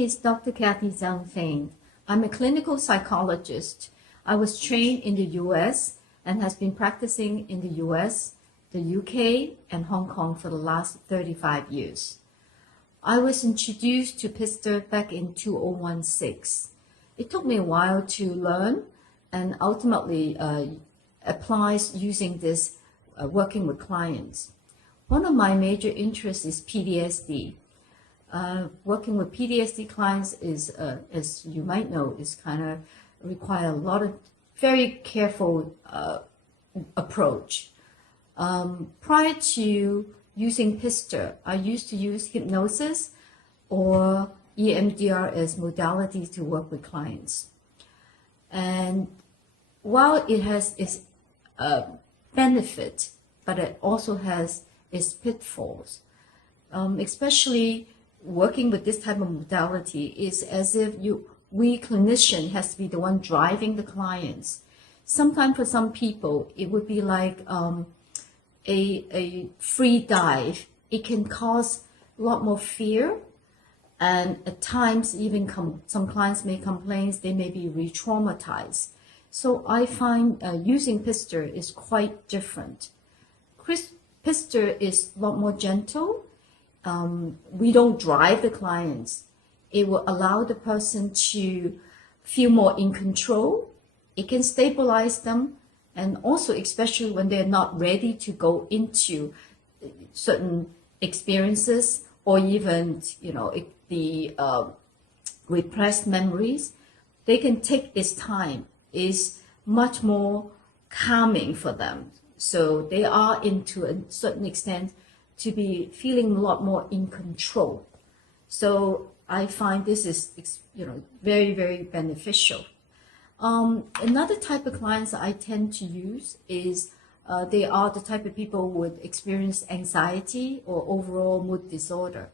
is Dr. Cathy Tsang. I'm a clinical psychologist. I was trained in the US and has been practicing in the US, the UK, and Hong Kong for the last 35 years. I was introduced to PISTA back in 2016. It took me a while to learn and ultimately applies using this working with clients. One of my major interests is PTSD. Working with PTSD clients is, as you might know, is kind of require a lot of very careful approach. Prior to using PISTA, I used to use hypnosis or EMDR as modalities to work with clients. And while it has its benefit, but it also has its pitfalls, especially working with this type of modality is as if we clinician has to be the one driving the clients. Sometimes for some people, it would be like a free dive. It can cause a lot more fear, and at times even some clients may complain they may be re-traumatized. So I find using PISTA is quite different. PISTA is a lot more gentle. We don't drive the clients. It will allow the person to feel more in control. It can stabilize them, and also especially when they're not ready to go into certain experiences or even the repressed memories, they can take this time. Is much more calming for them. So they are into a certain extent to be feeling a lot more in control. So I find this is very, very beneficial. Another type of clients I tend to use is they are the type of people who would experience anxiety or overall mood disorder.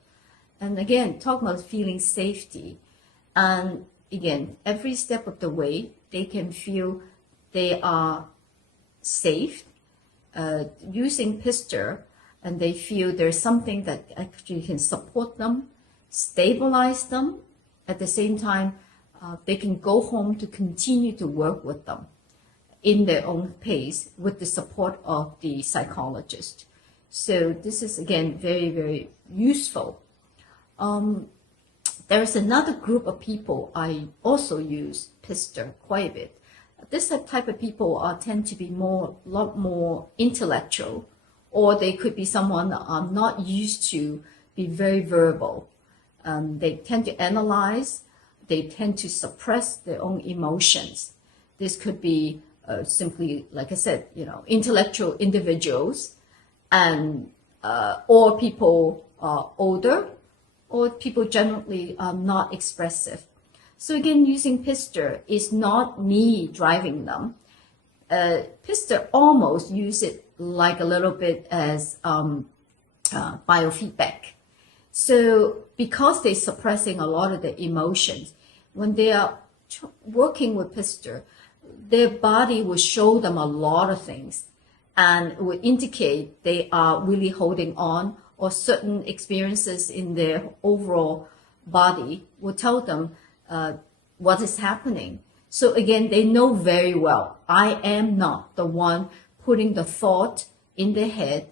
And again, talking about feeling safety. And again, every step of the way, they can feel they are safe using PISTA, and they feel there's something that actually can support them, stabilize them. At the same time, they can go home to continue to work with them in their own pace with the support of the psychologist. So this is, again, very, very useful. There is another group of people I also use PISTA quite a bit. This type of people tend to be a lot more intellectual, or they could be someone that are not used to be very verbal. They tend to analyze, they tend to suppress their own emotions. This could be simply, like I said, intellectual individuals, and or people older, or people generally are not expressive. So again, using PISTA is not me driving them. PISTA almost use it like a little bit as biofeedback. So because they're suppressing a lot of the emotions, when they are working with PISTA, their body will show them a lot of things and will indicate they are really holding on, or certain experiences in their overall body will tell them what is happening. So again, they know very well, I am not the one putting the thought in their head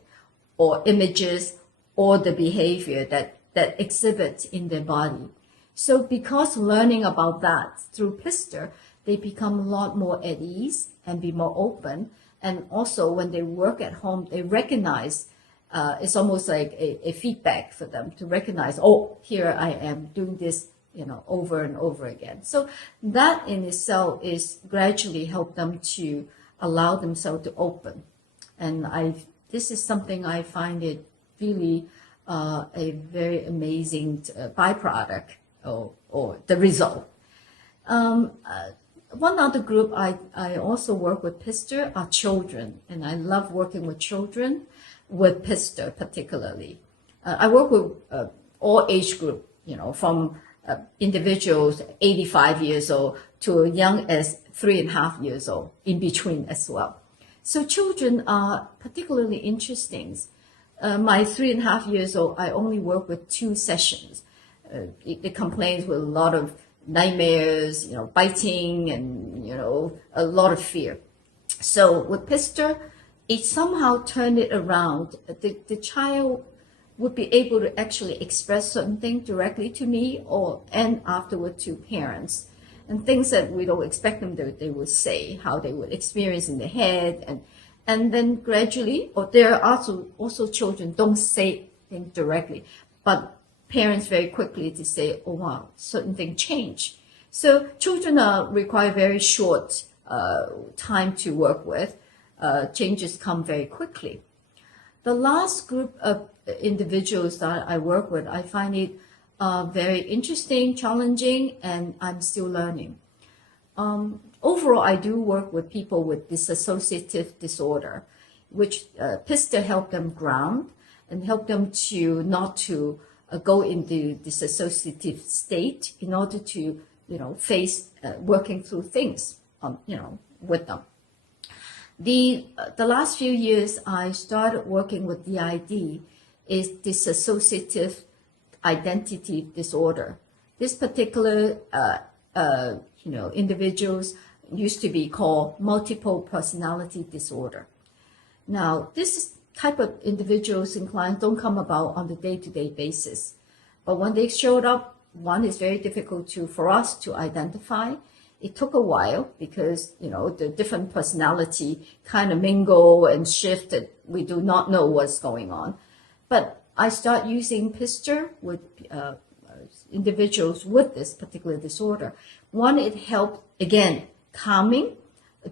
or images or the behavior that exhibits in their body. So because learning about that through PISTA, they become a lot more at ease and be more open. And also when they work at home, they recognize it's almost like a feedback for them to recognize, oh, here I am doing this, over and over again. So that in itself is gradually help them to allow themselves to open. And this is something I find it really a very amazing byproduct or the result. One other group I also work with PISTA are children, and I love working with children with PISTA particularly. I work with all age group, from individuals 85 years old to as young as 3.5 years old, in between as well. So children are particularly interesting. My 3.5 years old, I only work with 2 sessions. it complains with a lot of nightmares, biting, and a lot of fear. So with PISTA, it somehow turned it around. The child would be able to actually express certain things directly to me and afterward to parents, and things that we don't expect them they would say, how they would experience in their head, and then gradually, or there are also children don't say things directly, but parents very quickly to say, oh wow, certain things change. So children require very short time to work with. Changes come very quickly. The last group of individuals that I work with, I find it very interesting, challenging, and I'm still learning. Overall, I do work with people with dissociative disorder, which PISTA help them ground and help them to not to go into dissociative state in order to face working through things with them. The last few years I started working with DID is dissociative identity disorder. This particular individuals used to be called multiple personality disorder. Now this type of individuals and clients don't come about on the day-to-day basis, but when they showed up, one is very difficult for us to identify. It took a while because the different personality kind of mingle and shift that we do not know what's going on. But I start using PISTA with individuals with this particular disorder. One, it helped again calming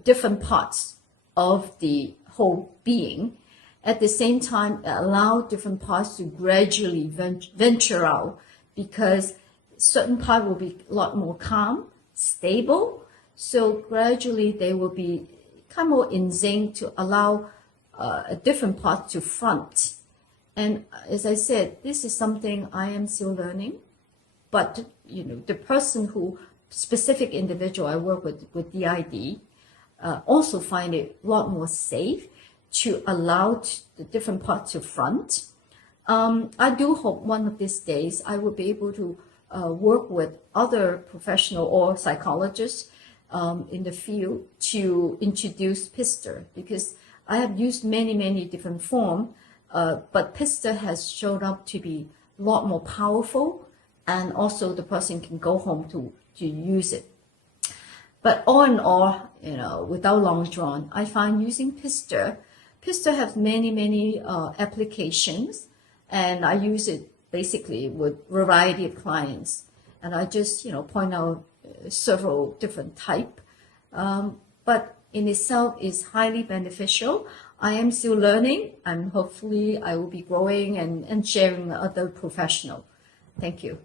different parts of the whole being. At the same time, allow different parts to gradually venture out, because certain part will be a lot more calm, stable. So gradually they will be kind of more in sync to allow a different part to front. And as I said, this is something I am still learning. But the person specific individual I work with DID, also find it a lot more safe to allow the different parts to front. I do hope one of these days I will be able to work with other professional or psychologists in the field to introduce PISTA, because I have used many different forms, but PISTA has shown up to be a lot more powerful, and also the person can go home to use it. But all in all, without long drawn, I find using PISTA has many applications, and I use it basically with a variety of clients. And I just, point out several different types. But in itself is highly beneficial. I am still learning, and hopefully I will be growing and sharing with other professionals. Thank you.